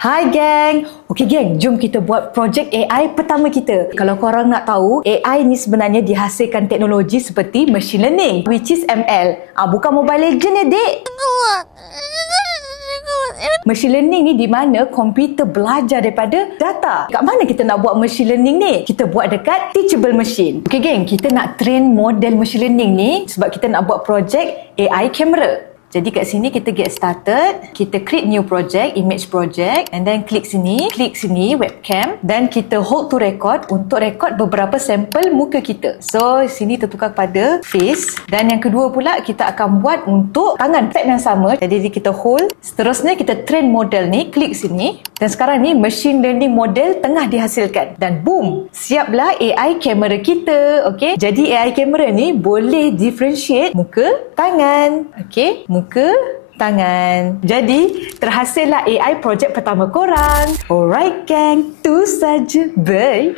Hai geng. Okey geng, jom kita buat projek AI pertama kita. Kalau korang nak tahu, AI ni sebenarnya dihasilkan teknologi seperti machine learning, which is ML. Bukan Mobile Legends ya, dek. Machine learning ni di mana komputer belajar daripada data. Kat mana kita nak buat machine learning ni? Kita buat dekat Teachable Machine. Okey geng, kita nak train model machine learning ni sebab kita nak buat projek AI camera. Jadi kat sini kita get started, kita create new project, image project, and then klik sini webcam, dan kita hold to record untuk record beberapa sampel muka kita. So sini tertukar kepada face, dan yang kedua pula kita akan buat untuk tangan, step yang sama. Jadi kita hold, seterusnya kita train model ni, klik sini, dan sekarang ni machine learning model tengah dihasilkan, dan boom, siaplah AI kamera kita. Okey, jadi AI kamera ni boleh differentiate muka, tangan. Okey, muka, tangan. Jadi, terhasillah AI projek pertama korang. Alright gang, tu saja. Bye.